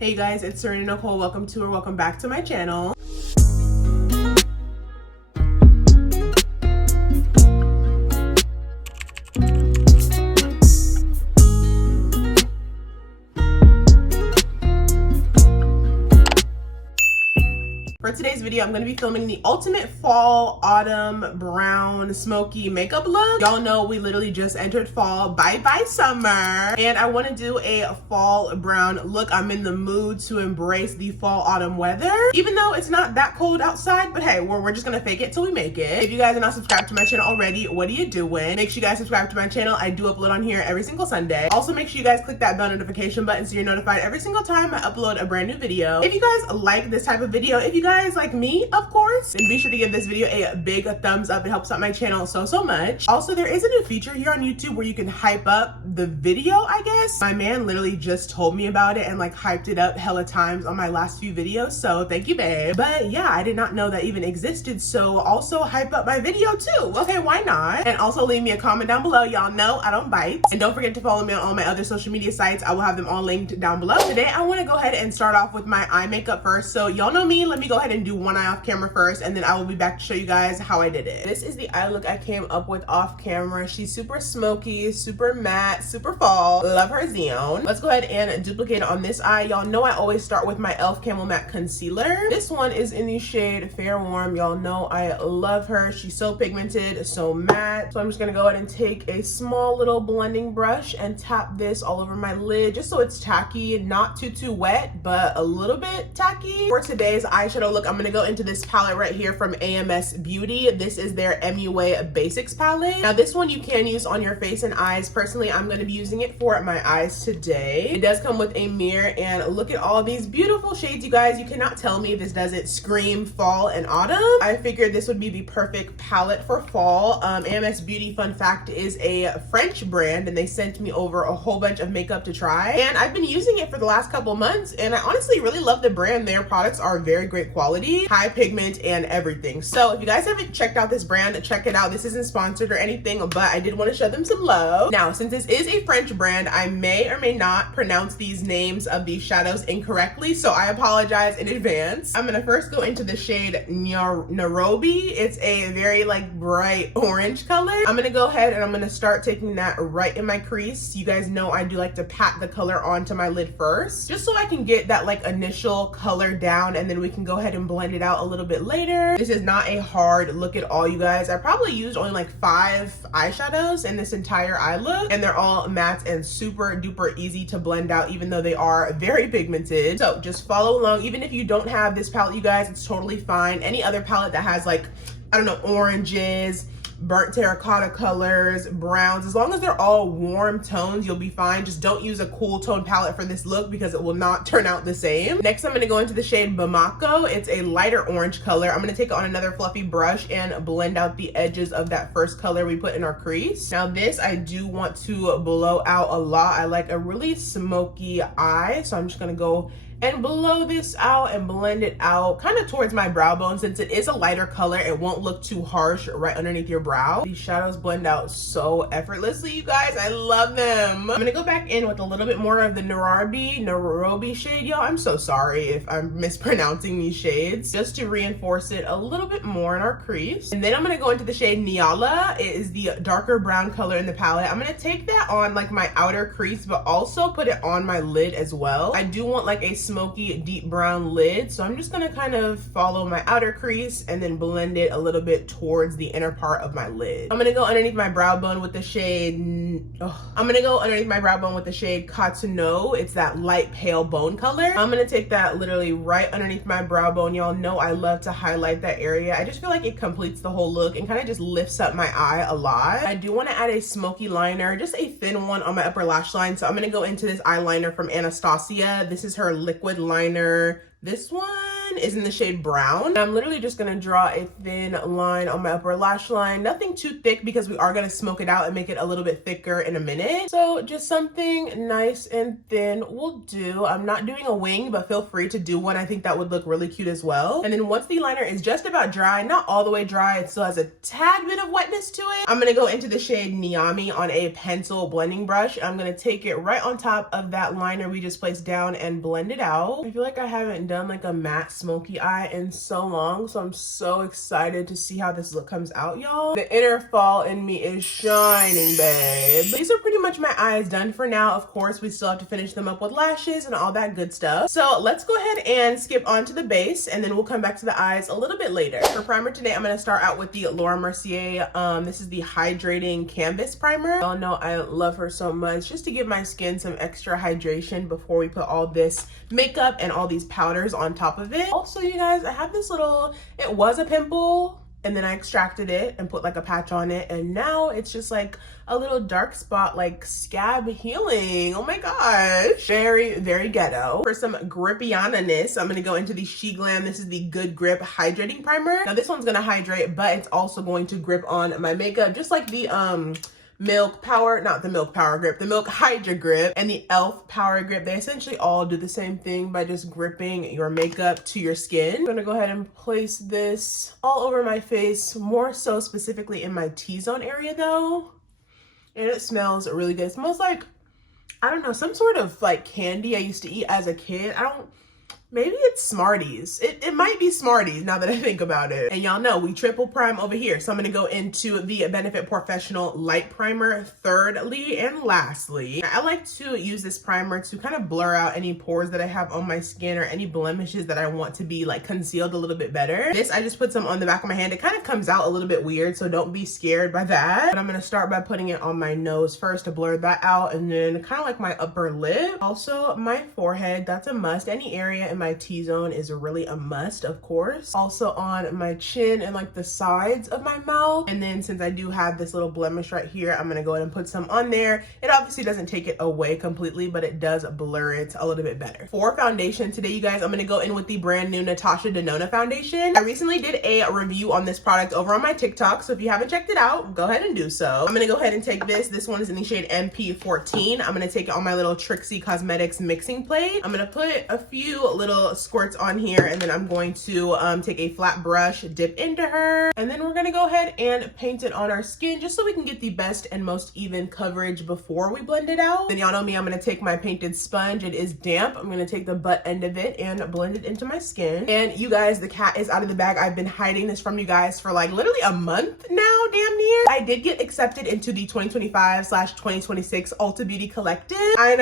Hey guys, it's Serena Nicole. Welcome back to my channel. For today's video, I'm going to be filming the ultimate fall, autumn, brown, smoky makeup look. Y'all know we literally just entered fall. Bye summer. And I want to do a fall brown look. I'm in the mood to embrace the fall, autumn weather. Even though it's not that cold outside, but hey, we're just going to fake it till we make it. If you guys are not subscribed to my channel already, what are you doing? Make sure you guys subscribe to my channel. I do upload on here every single Sunday. Also, make sure you guys click that bell notification button so you're notified every single time I upload a brand new video. If you guys like this type of video, if you guys like me, of course, then be sure to give this video a big thumbs up. It helps out my channel so much. Also, there is a new feature here on YouTube where you can hype up the video, I guess. My man literally just told me about it and like hyped it up hella times on my last few videos, so thank you, babe. But yeah, I did not know that even existed, so also hype up my video too. Okay, why not? And also leave me a comment down below. Y'all know I don't bite. And don't forget to follow me on all my other social media sites. I will have them all linked down below. Today I want to go ahead and start off with my eye makeup first. So y'all know me, let me go ahead and do one eye off camera first, and then I will be back to show you guys how I did it. This is the eye look I came up with off camera. She's super smoky, super matte, super fall. Love her Xeon. Let's go ahead and duplicate it on this eye. Y'all know I always start with my e.l.f. Camel Matte Concealer. This one is in the shade Fair Warm. Y'all know I love her. She's so pigmented, so matte. So I'm just gonna go ahead and take a small little blending brush and tap this all over my lid just so it's tacky, not too wet, but a little bit tacky. For today's eyeshadow look, I'm gonna go into this palette right here from AMS Beauty. This is their MUA Basics palette. Now this one you can use on your face and eyes. Personally, I'm going to be using it for my eyes today. It does come with a mirror, and look at all these beautiful shades, you guys. You cannot tell me this doesn't scream fall and autumn. I figured this would be the perfect palette for fall. AMS Beauty, fun fact, is a French brand, and they sent me over a whole bunch of makeup to try, and I've been using it for the last couple months, and I honestly really love the brand. Their products are very great quality, high pigment and everything. So if you guys haven't checked out this brand, check it out. This isn't sponsored or anything, but I did want to show them some love. Now, since this is a French brand, I may or may not pronounce these names of these shadows incorrectly, so I apologize in advance. I'm gonna first go into the shade Nairobi. It's a very like bright orange color. I'm gonna go ahead and I'm gonna start taking that right in my crease. You guys know I do like to pat the color onto my lid first, just so I can get that like initial color down, and then we can go ahead and blend it out a little bit later. This is not a hard look at all, you guys. I probably used only like 5 eyeshadows in this entire eye look, and they're all matte and super duper easy to blend out, even though they are very pigmented. So just follow along. Even if you don't have this palette, you guys, it's totally fine. Any other palette that has like, I don't know, oranges, burnt terracotta colors, browns, as long as they're all warm tones, you'll be fine. Just don't use a cool tone palette for this look because it will not turn out the same. Next, I'm going to go into the shade Bamako. It's a lighter orange color. I'm going to take it on another fluffy brush and blend out the edges of that first color we put in our crease. Now this, I do want to blow out a lot. I like a really smoky eye, so I'm just going to go and blow this out and blend it out kind of towards my brow bone. Since it is a lighter color, it won't look too harsh right underneath your brow. These shadows blend out so effortlessly, you guys. I love them. I'm gonna go back in with a little bit more of the Nairobi shade. Y'all, I'm so sorry if I'm mispronouncing these shades, just to reinforce it a little bit more in our crease. And then I'm gonna go into the shade Nyala. It is the darker brown color in the palette. I'm gonna take that on like my outer crease, but also put it on my lid as well. I do want like a smoky deep brown lid, so I'm just gonna kind of follow my outer crease and then blend it a little bit towards the inner part of my lid. I'm gonna go underneath my brow bone with the shade Cotonou. It's that light pale bone color. I'm gonna take that literally right underneath my brow bone. Y'all know I love to highlight that area. I just feel like it completes the whole look and kind of just lifts up my eye a lot. I do want to add a smoky liner, just a thin one on my upper lash line, so I'm gonna go into this eyeliner from Anastasia. This is her liquid liner. This one one is in the shade Brown. I'm literally just gonna draw a thin line on my upper lash line. Nothing too thick because we are gonna smoke it out and make it a little bit thicker in a minute. So just something nice and thin will do. I'm not doing a wing, but feel free to do one. I think that would look really cute as well. And then once the liner is just about dry, not all the way dry, it still has a tad bit of wetness to it, I'm gonna go into the shade Niami on a pencil blending brush. I'm gonna take it right on top of that liner we just placed down and blend it out. I feel like I haven't done like a matte smoky eye in so long, so I'm so excited to see how this look comes out, y'all. The inner fall in me is shining, babe. These are pretty much my eyes done for now. Of course, we still have to finish them up with lashes and all that good stuff. So let's go ahead and skip on to the base, and then we'll come back to the eyes a little bit later. For primer today, I'm gonna start out with the Laura Mercier. This is the Hydrating Canvas Primer. Y'all know I love her so much, just to give my skin some extra hydration before we put all this makeup and all these powders on top of it. Also, you guys, I have this little, it was a pimple, and then I extracted it and put like a patch on it, and now it's just like a little dark spot, like scab healing. Oh my gosh, very, very ghetto. For some grippianess, I'm gonna go into the Glam. This is the Good Grip Hydrating Primer. Now this one's gonna hydrate, but it's also going to grip on my makeup, just like the Milk Power, not the Milk Power Grip, the Milk Hydra Grip and the e.l.f. Power Grip. They essentially all do the same thing by just gripping your makeup to your skin. I'm gonna go ahead and place this all over my face, more so specifically in my T-zone area though. And it smells really good. It smells like, I don't know, some sort of like candy I used to eat as a kid. Maybe it's Smarties. It might be Smarties now that I think about it. And y'all know we triple prime over here. So I'm gonna go into the Benefit Professional Light Primer thirdly and lastly. I like to use this primer to kind of blur out any pores that I have on my skin or any blemishes that I want to be like concealed a little bit better. This, I just put some on the back of my hand. It kind of comes out a little bit weird, so don't be scared by that. But I'm gonna start by putting it on my nose first to blur that out, and then kind of like my upper lip. Also my forehead, that's a must. Any area in my T-zone is really a must, of course. Also on my chin and like the sides of my mouth. And then since I do have this little blemish right here, I'm gonna go ahead and put some on there. It obviously doesn't take it away completely, but it does blur it a little bit better. For foundation today, you guys, I'm gonna go in with the brand new Natasha Denona foundation. I recently did a review on this product over on my TikTok, so if you haven't checked it out, go ahead and do so. I'm gonna go ahead and take this. This one is in the shade MP14. I'm gonna take it on my little Trixie Cosmetics mixing plate. I'm gonna put a few little squirts on here, and then I'm going to take a flat brush, dip into her, and then we're gonna go ahead and paint it on our skin just so we can get the best and most even coverage before we blend it out. Then y'all know me, I'm gonna take my painted sponge. It is damp. I'm gonna take the butt end of it and blend it into my skin. And you guys, the cat is out of the bag. I've been hiding this from you guys for like literally a month now, damn near. I did get accepted into the 2025/2026 Ulta Beauty Collective. I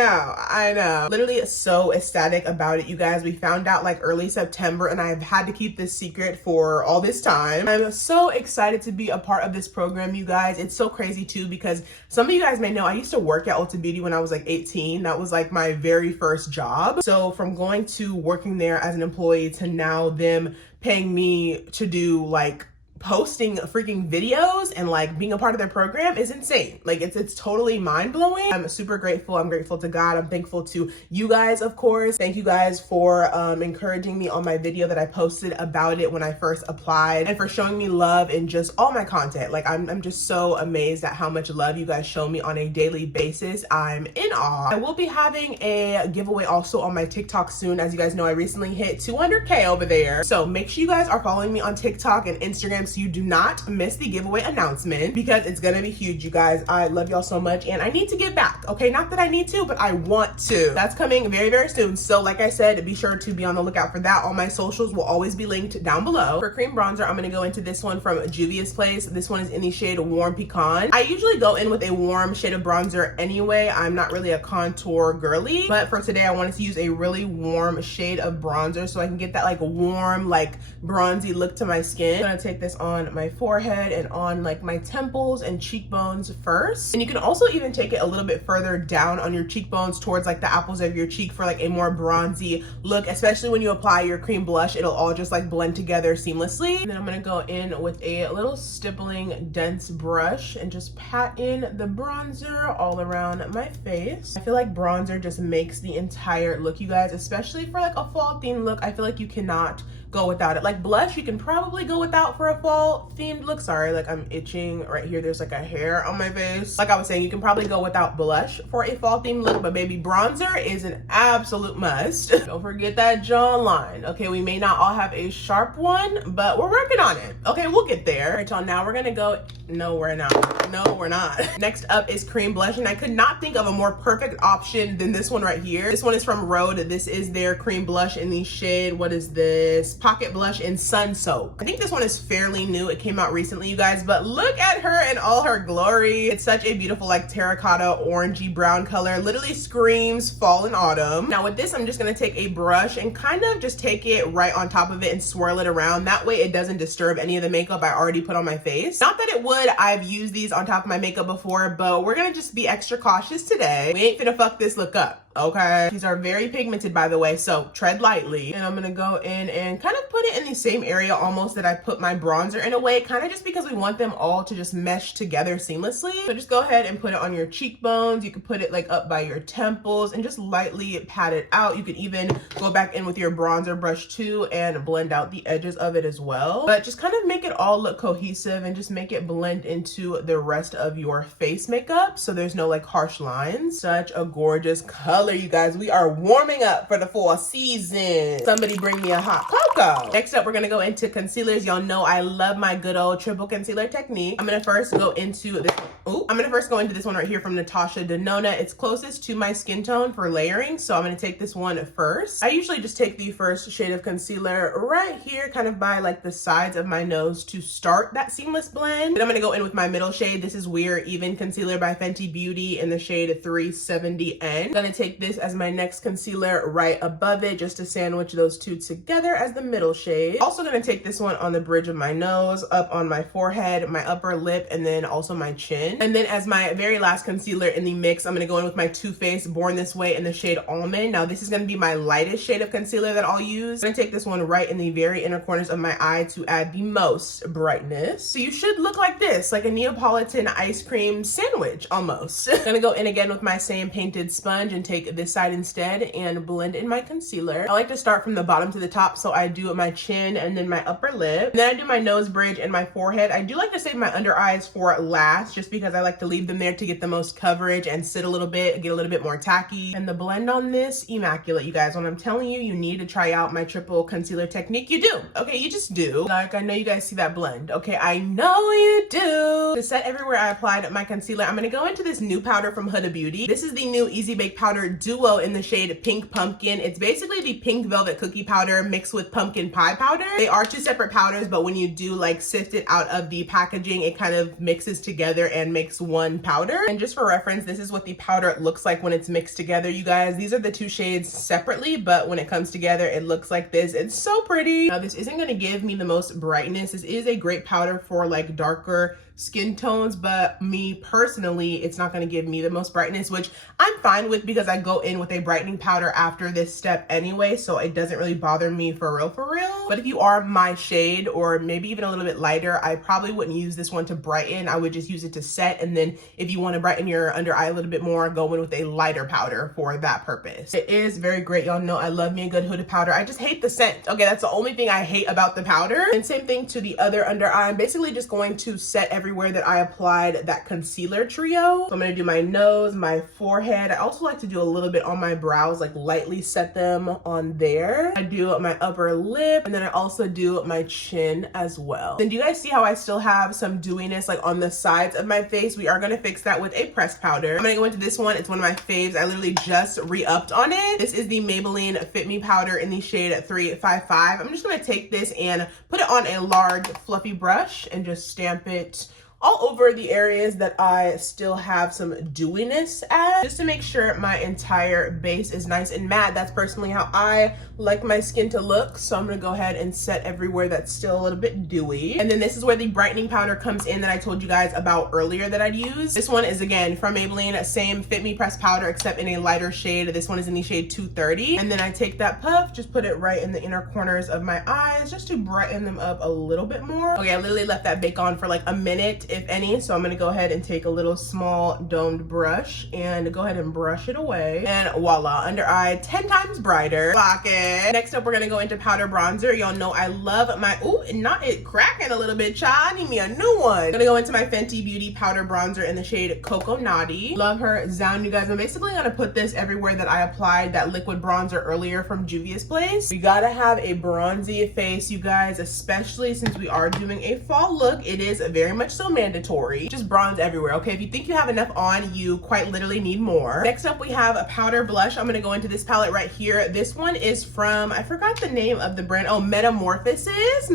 know. Literally so ecstatic about it, you guys. We found out like early September, and I've had to keep this secret for all this time. I'm so excited to be a part of this program, you guys. It's so crazy too, because some of you guys may know I used to work at Ulta Beauty when I was like 18. That was like my very first job. So from going to working there as an employee to now them paying me to do like posting freaking videos and like being a part of their program is insane. Like it's totally mind-blowing. I'm super grateful. I'm grateful to God. I'm thankful to you guys, of course. Thank you guys for encouraging me on my video that I posted about it when I first applied, and for showing me love in just all my content. Like I'm just so amazed at how much love you guys show me on a daily basis. I'm in awe. I will be having a giveaway also on my TikTok soon. As you guys know, I recently hit 200K over there. So make sure you guys are following me on TikTok and Instagram so you do not miss the giveaway announcement, because it's gonna be huge, you guys. I love y'all so much, and I need to give back, okay? Not that I need to, but I want to. That's coming very, very soon. So like I said, be sure to be on the lookout for that. All my socials will always be linked down below. For cream bronzer, I'm gonna go into this one from Juvia's Place. This one is in the shade Warm Pecan. I usually go in with a warm shade of bronzer anyway. I'm not really a contour girly, but for today I wanted to use a really warm shade of bronzer so I can get that like warm, like bronzy look to my skin. I'm gonna take this on my forehead and on like my temples and cheekbones first. And you can also even take it a little bit further down on your cheekbones towards like the apples of your cheek for like a more bronzy look, especially when you apply your cream blush. It'll all just like blend together seamlessly. And then I'm gonna go in with a little stippling dense brush and just pat in the bronzer all around my face. I feel like bronzer just makes the entire look, you guys, especially for like a fall themed look. I feel like you cannot go without it. Like blush, you can probably go without for a fall themed look. Sorry, like I'm itching right here. There's like a hair on my face. Like I was saying, you can probably go without blush for a fall themed look, but baby, bronzer is an absolute must. Don't forget that jawline. Okay, we may not all have a sharp one, but we're working on it. Okay, we'll get there. All right, y'all, now we're gonna go, no, we're not. No, we're not. Next up is cream blush, and I could not think of a more perfect option than this one right here. This one is from Rhode. This is their cream blush in the shade, what is this? Pocket Blush in Sun Soap. I think this one is fairly new. It came out recently, you guys, but look at her in all her glory. It's such a beautiful like terracotta orangey brown color. Literally screams fall and autumn. Now with this, I'm just gonna take a brush and kind of just take it right on top of it and swirl it around. That way it doesn't disturb any of the makeup I already put on my face. Not that it would, I've used these on top of my makeup before, but we're gonna just be extra cautious today. We ain't finna fuck this look up. Okay, these are very pigmented, by the way, so tread lightly. And I'm gonna go in and kind of put it in the same area almost that I put my bronzer in a way, kind of just because we want them all to just mesh together seamlessly. So just go ahead and put it on your cheekbones. You can put it like up by your temples and just lightly pat it out. You can even go back in with your bronzer brush too and blend out the edges of it as well. But just kind of make it all look cohesive and just make it blend into the rest of your face makeup so there's no like harsh lines. Such a gorgeous color, you guys. We are warming up for the fall season. Somebody bring me a hot cocoa. Next up, we're gonna go into concealers. Y'all know I love my good old triple concealer technique. I'm gonna first go into this one. I'm gonna first go into this one right here from Natasha Denona. It's closest to my skin tone for layering, so I'm gonna take this one first. I usually just take the first shade of concealer right here, kind of by like the sides of my nose to start that seamless blend. Then I'm gonna go in with my middle shade. This is We're Even Concealer by Fenty Beauty in the shade 370N. I'm gonna take this as my next concealer right above it just to sandwich those two together as the middle shade. Also gonna take this one on the bridge of my nose, up on my forehead, my upper lip, and then also my chin. And then as my very last concealer in the mix, I'm gonna go in with my Too Faced Born This Way in the shade Almond. Now this is gonna be my lightest shade of concealer that I'll use. I'm gonna take this one right in the very inner corners of my eye to add the most brightness. So you should look like this, like a Neapolitan ice cream sandwich almost. I'm gonna go in again with my same painted sponge and take this side instead and blend in my concealer. I like to start from the bottom to the top, so I do my chin and then my upper lip. And then I do my nose bridge and my forehead. I do like to save my under eyes for last just because I like to leave them there to get the most coverage and sit a little bit, get a little bit more tacky. And the blend on this, immaculate, you guys. When I'm telling you, you need to try out my triple concealer technique, you do. Okay, you just do. Like, I know you guys see that blend. Okay, I know you do. To set everywhere I applied my concealer, I'm gonna go into this new powder from Huda Beauty. This is the new Easy Bake Powder Duo in the shade Pink Pumpkin. It's basically the pink velvet cookie powder mixed with pumpkin pie powder. They are two separate powders, but when you do like sift it out of the packaging, it kind of mixes together and makes one powder. And just for reference, this is what the powder looks like when it's mixed together, you guys. These are the two shades separately, but when it comes together, it looks like this. It's so pretty. Now, this isn't gonna give me the most brightness. This is a great powder for like darker skin tones, but me personally, it's not going to give me the most brightness, which I'm fine with because I go in with a brightening powder after this step anyway, so it doesn't really bother me for real. But if you are my shade or maybe even a little bit lighter, I probably wouldn't use this one to brighten. I would just use it to set, and then if you want to brighten your under eye a little bit more, go in with a lighter powder for that purpose. It is very great. Y'all know I love me a good Huda powder. I just hate the scent. Okay, that's the only thing I hate about the powder. And same thing to the other under eye. I'm basically just going to set everywhere that I applied that concealer trio. So I'm gonna do my nose, my forehead. I also like to do a little bit on my brows, like lightly set them on there. I do my upper lip, and then I also do my chin as well. Then do you guys see how I still have some dewiness like on the sides of my face? We are gonna fix that with a pressed powder. I'm gonna go into this one. It's one of my faves. I literally just re-upped on it. This is the Maybelline Fit Me powder in the shade 355. I'm just gonna take this and put it on a large fluffy brush and just stamp it all over the areas that I still have some dewiness at, just to make sure my entire base is nice and matte. That's personally how I like my skin to look. So I'm gonna go ahead and set everywhere that's still a little bit dewy. And then this is where the brightening powder comes in that I told you guys about earlier that I'd use. This one is again from Maybelline, same Fit Me pressed powder except in a lighter shade. This one is in the shade 230. And then I take that puff, just put it right in the inner corners of my eyes just to brighten them up a little bit more. Okay, I literally left that bake on for like a minute, if any. So I'm gonna go ahead and take a little small domed brush and go ahead and brush it away. And voila, under eye 10 times brighter. Lock it. Next up, we're gonna go into powder bronzer. Y'all know I love my, ooh, not it cracking a little bit, child. I need me a new one. I'm gonna go into my Fenty Beauty powder bronzer in the shade Cocoa Naughty. Love her Zound, you guys. I'm basically gonna put this everywhere that I applied that liquid bronzer earlier from Juvia's Place. We gotta have a bronzy face, you guys, especially since we are doing a fall look. It is very much so mandatory. Just bronze everywhere, okay? If you think you have enough on, you quite literally need more. Next up, we have a powder blush. I'm gonna go into this palette right here. This one is from, I forgot the name of the brand. Oh, Metamorphosis.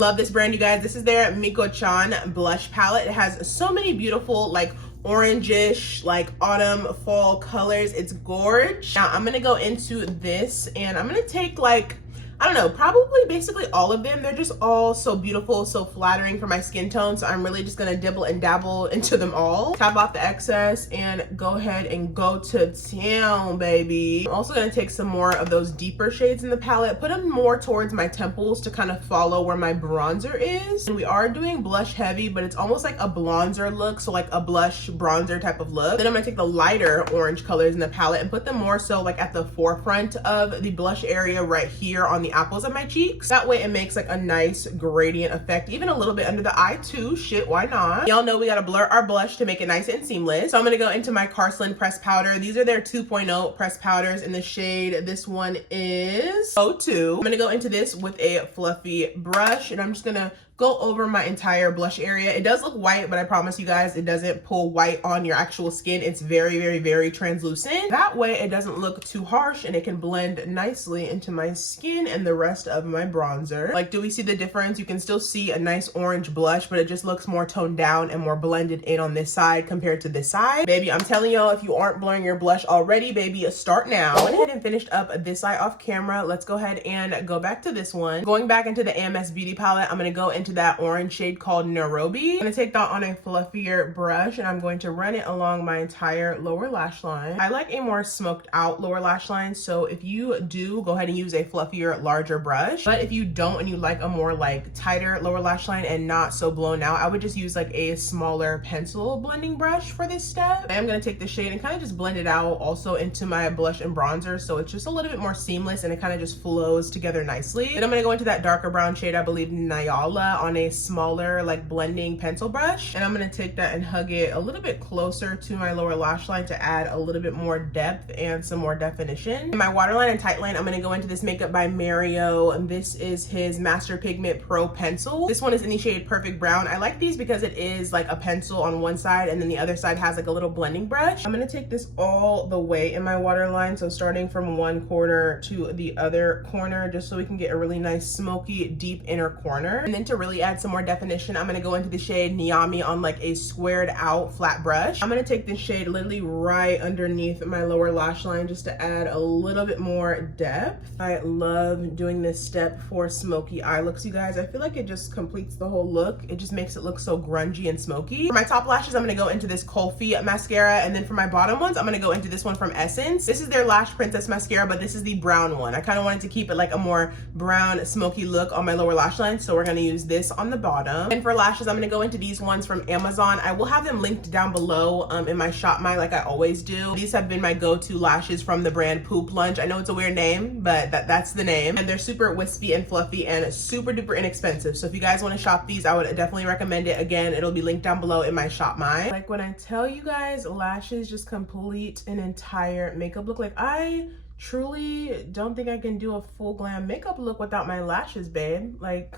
Love this brand, you guys. This is their Miko-chan blush palette. It has so many beautiful, like, orangish, like autumn fall colors. It's gorge. Now I'm gonna go into this and I'm gonna take like, I don't know, probably basically all of them. They're just all so beautiful, so flattering for my skin tone. So I'm really just gonna dibble and dabble into them all. Tap off the excess and go ahead and go to town, baby. I'm also gonna take some more of those deeper shades in the palette, put them more towards my temples to kind of follow where my bronzer is. And we are doing blush heavy, but it's almost like a blonzer look. So like a blush bronzer type of look. Then I'm gonna take the lighter orange colors in the palette and put them more so like at the forefront of the blush area right here on the apples of my cheeks. That way it makes like a nice gradient effect, even a little bit under the eye too. Shit, why not? Y'all know we gotta blur our blush to make it nice and seamless. So I'm gonna go into my Carslin pressed powder. These are their 2.0 pressed powders in the shade. This one is 02. I'm gonna go into this with a fluffy brush and I'm just gonna go over my entire blush area. It does look white, but I promise you guys, it doesn't pull white on your actual skin. It's very, very, very translucent. That way it doesn't look too harsh and it can blend nicely into my skin and the rest of my bronzer. Like, do we see the difference? You can still see a nice orange blush, but it just looks more toned down and more blended in on this side compared to this side. Baby, I'm telling y'all, if you aren't blurring your blush already, baby, start now. I went ahead and finished up this eye off camera. Let's go ahead and go back to this one. Going back into the AMS Beauty palette, I'm gonna go into that orange shade called Nairobi. I'm gonna take that on a fluffier brush and I'm going to run it along my entire lower lash line. I like a more smoked out lower lash line, so if you do, go ahead and use a fluffier, larger brush. But if you don't and you like a more like tighter lower lash line and not so blown out, I would just use like a smaller pencil blending brush for this step. I am gonna take the shade and kind of just blend it out also into my blush and bronzer, so it's just a little bit more seamless and it kind of just flows together nicely. Then I'm gonna go into that darker brown shade, I believe Nyala, on a smaller like blending pencil brush, and I'm gonna take that and hug it a little bit closer to my lower lash line to add a little bit more depth and some more definition. In my waterline and tight line, I'm gonna go into this Makeup by Mario, and this is his Master Pigment Pro pencil. This one is in the shade Perfect Brown. I like these because it is like a pencil on one side and then the other side has like a little blending brush. I'm gonna take this all the way in my waterline, so starting from one corner to the other corner, just so we can get a really nice smoky deep inner corner. And then to really add some more definition, I'm gonna go into the shade Niami on like a squared out flat brush. I'm gonna take this shade literally right underneath my lower lash line just to add a little bit more depth. I love doing this step for smoky eye looks, you guys. I feel like it just completes the whole look. It just makes it look so grungy and smoky. For my top lashes, I'm gonna go into this Kulfi mascara, and then for my bottom ones, I'm gonna go into this one from Essence. This is their Lash Princess mascara, but this is the brown one. I kind of wanted to keep it like a more brown smoky look on my lower lash line, so we're gonna use this on the bottom. And for lashes, I'm gonna go into these ones from Amazon. I will have them linked down below in my shop my like I always do. These have been my go-to lashes from the brand Poop Lunch. I know it's a weird name, but that's the name. And they're super wispy and fluffy and super duper inexpensive. So if you guys want to shop these, I would definitely recommend it. Again, it'll be linked down below in my shop my. Like when I tell you guys, lashes just complete an entire makeup look. Like I truly don't think I can do a full glam makeup look without my lashes, babe. Like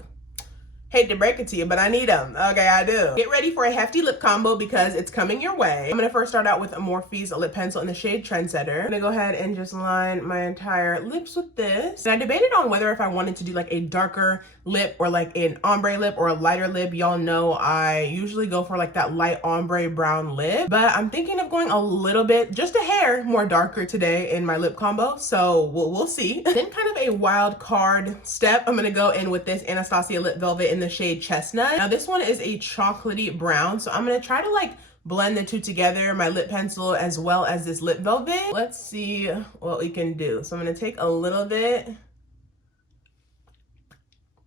Hate to break it to you, but I need them. Okay, I do. Get ready for a hefty lip combo because it's coming your way. I'm gonna first start out with a Morphe's lip pencil in the shade Trendsetter. I'm gonna go ahead and just line my entire lips with this. And I debated on whether if I wanted to do like a darker lip or like an ombre lip or a lighter lip. Y'all know I usually go for like that light ombre brown lip, but I'm thinking of going a little bit, just a hair more darker today in my lip combo. So we'll see. Then kind of a wild card step. I'm gonna go in with this Anastasia Lip Velvet in the shade Chestnut. Now this one is a chocolatey brown, so I'm gonna try to like blend the two together, my lip pencil as well as this lip velvet. Let's see what we can do. So I'm gonna take a little bit,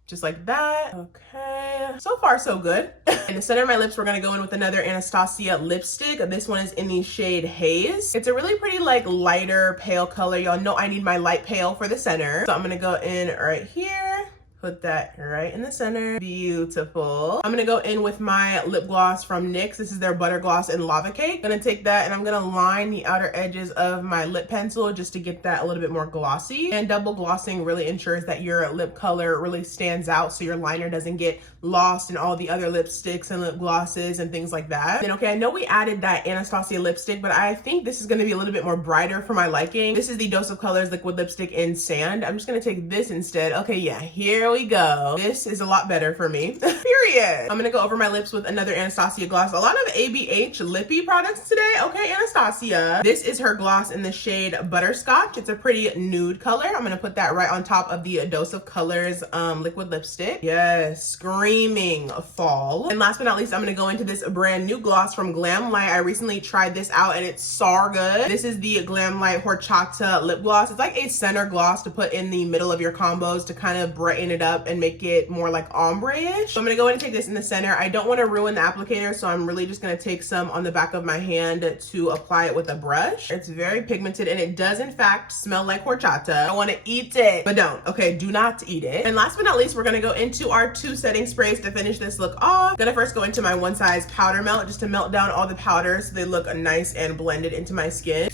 just like that. Okay, so far so good. In the center of my lips, we're gonna go in with another Anastasia lipstick. This one is in the shade Haze. It's a really pretty like lighter pale color. Y'all know I need my light pale for the center. So I'm gonna go in right here. Put that right in the center. Beautiful. I'm gonna go in with my lip gloss from NYX. This is their Butter Gloss in Lava Cake. Gonna take that and I'm gonna line the outer edges of my lip pencil just to get that a little bit more glossy. And double glossing really ensures that your lip color really stands out so your liner doesn't get lost in all the other lipsticks and lip glosses and things like that. Then okay, I know we added that Anastasia lipstick, but I think this is gonna be a little bit more brighter for my liking. This is the Dose of Colors Liquid Lipstick in Sand. I'm just gonna take this instead. Okay, yeah, here we go. This is a lot better for me. Period. I'm gonna go over my lips with another Anastasia gloss. A lot of ABH lippy products today. Okay, Anastasia. This is her gloss in the shade Butterscotch. It's a pretty nude color. I'm gonna put that right on top of the Dose of Colors liquid lipstick. Yes, screaming fall. And last but not least, I'm gonna go into this brand new gloss from Glam. I recently tried this out and it's so good. This is the Glam Horchata lip gloss. It's like a center gloss to put in the middle of your combos to kind of brighten it up and make it more like ombre-ish. So I'm gonna go ahead and take this in the center. I don't want to ruin the applicator, so I'm really just gonna take some on the back of my hand to apply it with a brush. It's very pigmented and it does in fact smell like horchata. I want to eat it, but don't. Okay, do not eat it. And last but not least, we're gonna go into our 2 setting sprays to finish this look off. Gonna first go into my one size powder melt just to melt down all the powders so they look nice and blended into my skin.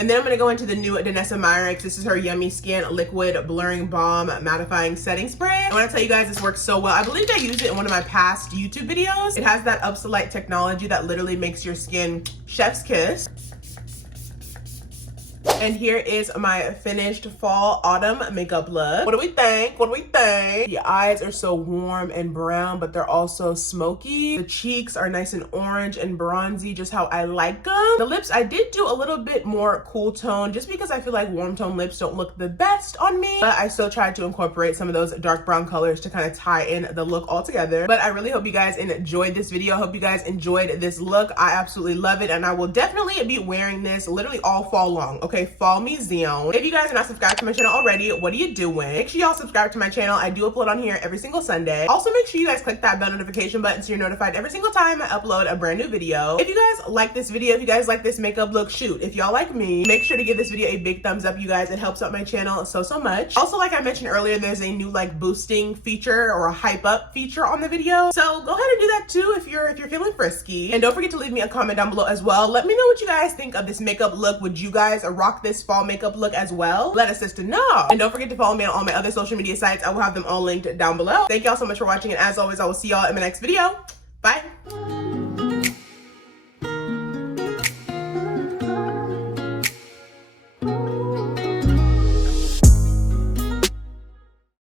And then I'm gonna go into the new Danessa Myricks. This is her Yummy Skin Liquid Blurring Balm Mattifying Setting Spray. I wanna tell you guys this works so well. I believe I used it in one of my past YouTube videos. It has that Upsolite technology that literally makes your skin chef's kiss. And here is my finished fall autumn makeup look. What do we think? What do we think? The eyes are so warm and brown, but they're also smoky. The cheeks are nice and orange and bronzy, just how I like them. The lips, I did do a little bit more cool tone just because I feel like warm tone lips don't look the best on me, but I still tried to incorporate some of those dark brown colors to kind of tie in the look all together. But I really hope you guys enjoyed this video. I hope you guys enjoyed this look. I absolutely love it, and I will definitely be wearing this literally all fall long, okay? Fall museum. If you guys are not subscribed to my channel already, what are you doing? Make sure y'all subscribe to my channel. I do upload on here every single Sunday. Also, make sure you guys click that bell notification button so you're notified every single time I upload a brand new video. If you guys like this video, if you guys like this makeup look, shoot. If y'all like me, make sure to give this video a big thumbs up, you guys. It helps out my channel so much. Also, like I mentioned earlier, there's a new like boosting feature or a hype up feature on the video. So go ahead and do that too if you're feeling frisky. And don't forget to leave me a comment down below as well. Let me know what you guys think of this makeup look. Would you guys rock this fall makeup look as well? Let a sister know. And don't forget to follow me on all my other social media sites. I will have them all linked down below. Thank y'all so much for watching, and as always, I will see y'all in my next video. Bye.